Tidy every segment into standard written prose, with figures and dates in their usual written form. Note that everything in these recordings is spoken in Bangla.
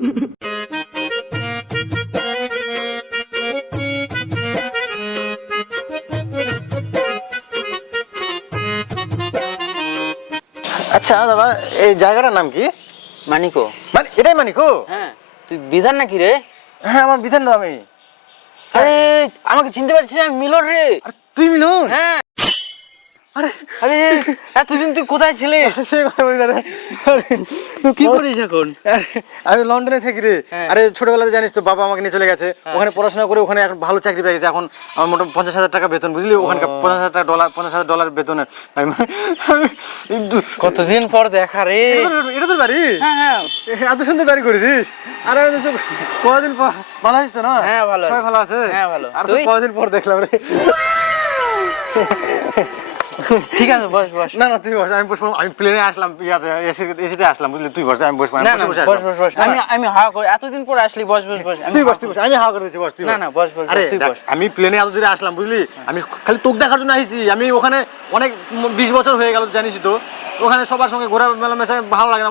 আচ্ছা দাদা, এই জায়গাটার নাম কি? মানিকো। মানে এটাই মানিকো? হ্যাঁ, তুই বিধান নাকি রে? হ্যাঁ, আমার বিধান না আমি। আরে আমাকে চিনতে পারছিস না? মিলন রে। আর তুই মিলন? হ্যাঁ। আরে আরে এতদিন তুই কোথায় ছিলিস? সেই কথা বলি না রে। তুই কি করিস এখন? আমি লন্ডনে থাকি রে। হ্যাঁ। আরে ছোটবেলাতে জানিস তো, বাবা আমাকে নিয়ে চলে গেছে ওখানে আচ্ছা। পড়াশোনা করে, ওখানে এখন ভালো চাকরি পেয়ে গেছে। এখন আমার মোটামুটি 50,000 টাকা বেতন, বুঝলি? ওখানকার 50,000 ডলার বেতনে কতদিন পর দেখা রে। এটা তোর বাড়ি? হ্যাঁ হ্যাঁ এত সুন্দর বাড়ি করেছিস। আরে কদিন পর ভালো আছিস তো না? হ্যাঁ, ভালো আছি। সবাই ভালো আছে? হ্যাঁ, ভালো। আর তুই? কদিন পর দেখলাম রে। ঠিক আছে, বস বস। না না, তুই বস, আমি বসবো। আমি প্লেনে আসলাম, এসিতে আসলাম, বুঝলি? তুই বস, আমি বসবো। না না, বস বস বস। আমি হাওয়া করে এতদিন পর আসলি, বস বস বস। তুই বস, তুই বস, আমি হাওয়া করে দিচ্ছি, বস তুই। না না, বস বস আরে তুই বস। আমি প্লেনে এত দূরে আসলাম, বুঝলি? আমি খালি তোকে দেখার জন্য আসছি। আমি ওখানে অনেক 20 বছর হয়ে গেল, জানিস তো। ওখানে সবার সঙ্গে ঘোরা মেলামেশা ভালো লাগে না।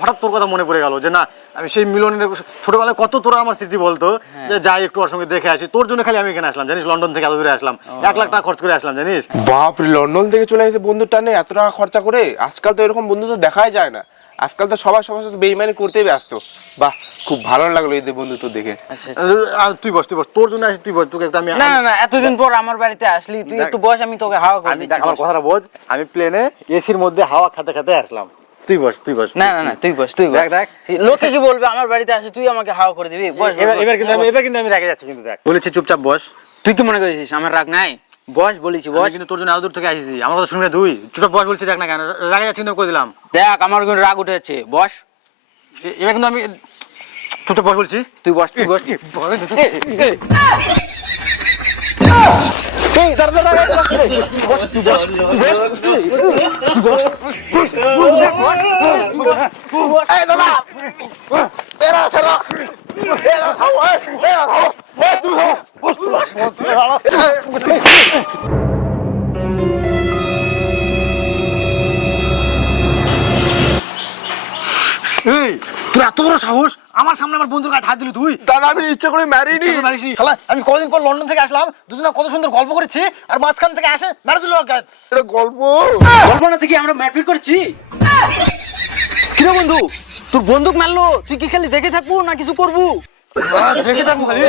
হঠাৎ তোর কথা মনে পড়ে গেল যে না, আমি সেই মিলনের ছোটবেলায় কত তোরা আমার স্মৃতি বলতো যে যাই একটু ওর সঙ্গে দেখে আসি। তোর জন্য খালি আমি এখানে আসলাম, জানিস? লন্ডন থেকে এত দূরে আসলাম, 1 লাখ টাকা খরচ করে আসলাম, জানিস? বাপ রে, লন্ডন থেকে চলে আসছে বন্ধুর টানে এত টাকা খরচা করে। আজকাল তো এরকম বন্ধু তো দেখাই যায় না। আজকাল তো সবার সবার সাথে বেইমানি করতেই ব্যস্ত। বাহ, খুব ভালো লাগলো এই বন্ধুত্ব দেখে। আচ্ছা তুই বস, তুই বস, তোর জন্য আসি, তুই বস। তোকে একটু আমি না না না, এতদিন পর আমার বাড়িতে আসলি, তুই একটু বস, আমি তোকে হাওয়া করে আমি দিচ্ছি। আমার কথাটা বোঝ। আমি প্লেনে এসির মধ্যে হাওয়া খেতে খেতে আসলাম। তুই বস, তুই বস। না না না, তুই বস তুই বস। দেখ দেখ, লোকে কি বলবে আমার বাড়িতে আসে, তুই আমাকে হাওয়া করে দিবি? বস এবার কিন্তু আমি রেগে যাচ্ছি কিন্তু। দেখ, বলেছি চুপচাপ বস। তুই কি মনে করেছিস আমার রাগ নাই? বস বলেছি বস। আমি কিন্তু তোর জন্য এত দূর থেকে আসিছি, আমার কথা শুনবি না তুই? চুপচাপ বস বলছি, দেখ না কেন রেগে যাচ্ছি কিন্তু, করে দিলাম। দেখ আমার কিন্তু রাগ উঠেছে, বস। এবার কিন্তু আমি চুপচাপ বস বলছি। তুই বস তুই বস। এই, তোর এত বড় সাহস, আমার সামনে আমার বন্ধুর গায়ে হাত দিলি তুই? দাদা, আমি ইচ্ছা করে মারিনি। শালা, আমি কদিন পর লন্ডন থেকে আসলাম, দুজনে কত সুন্দর গল্প করেছি, আর মাঝখান থেকে আসে মেরে দিল গায়ে। এটা গল্প। কল্পনা থেকে আমরা মারপিট করেছি। কিরে বন্ধু, তোর বন্দুক মারলো, তুই কি খালি দেখে থাকবো না কিছু করবো? দেখে থাকবো খালি।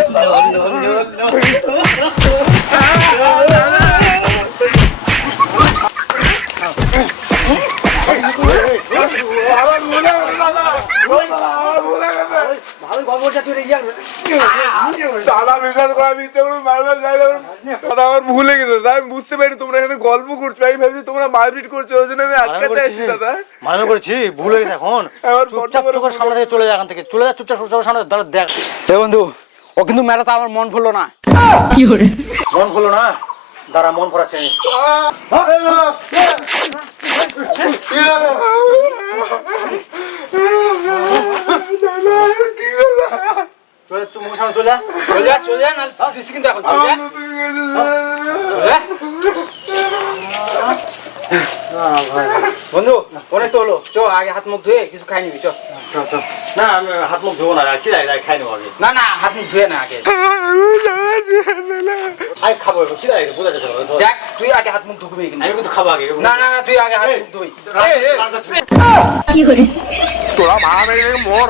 ভালো গল্প করছিস তুই রে। দাদা, বিশ্বাস করে আমি ইচ্ছা করে মারলাম। দাদা, আমার ভুলে গেছে দাদা, আমি বুঝতে পারিনি তোমরা এখানে গল্প করছো। আমি ভাবছি তোমরা মারপিট করছো, ওই জন্য আমি আটকাতে আসি দাদা। মানা করেছি, ভুল হয়ে গেছে। এখন আমার চুপচাপ বড্ড বড় চোখের সামনে থেকে চলে যা, এখান থেকে চলে যা চুপচাপ, চোখের সামনে দাঁড়া, দেখ। এ বন্ধু, ও কিন্তু মেলাতে আমার মন ভুললো না। মন খুলো না, দাঁড়া, মন ভরাচ্ছে আমি। চলে যা, মুখের সামনে চলে যা। চলে যা চলে যা, না দিছি কিন্তু এখন চলে যা। চলে যা। বন্ধু, অনেক তো হলো, চ আগে হাত মুখ ধুয়ে কিছু খাই নিবি, চ। না, আমি হাত মুখ ধোবো না, কি খাই নেবো আগে। না না, হাত মুখ ধুয়ে না আগে। আমি খাবো, কি লাগে বোঝা যাচ্ছে না। দেখ, তুই আগে হাত মুখ ধুবি কিন্তু। আমি কিন্তু খাবো আগে। না না না, তুই আগে হাত মুখ ধুই। তোরা মা মেরে মর।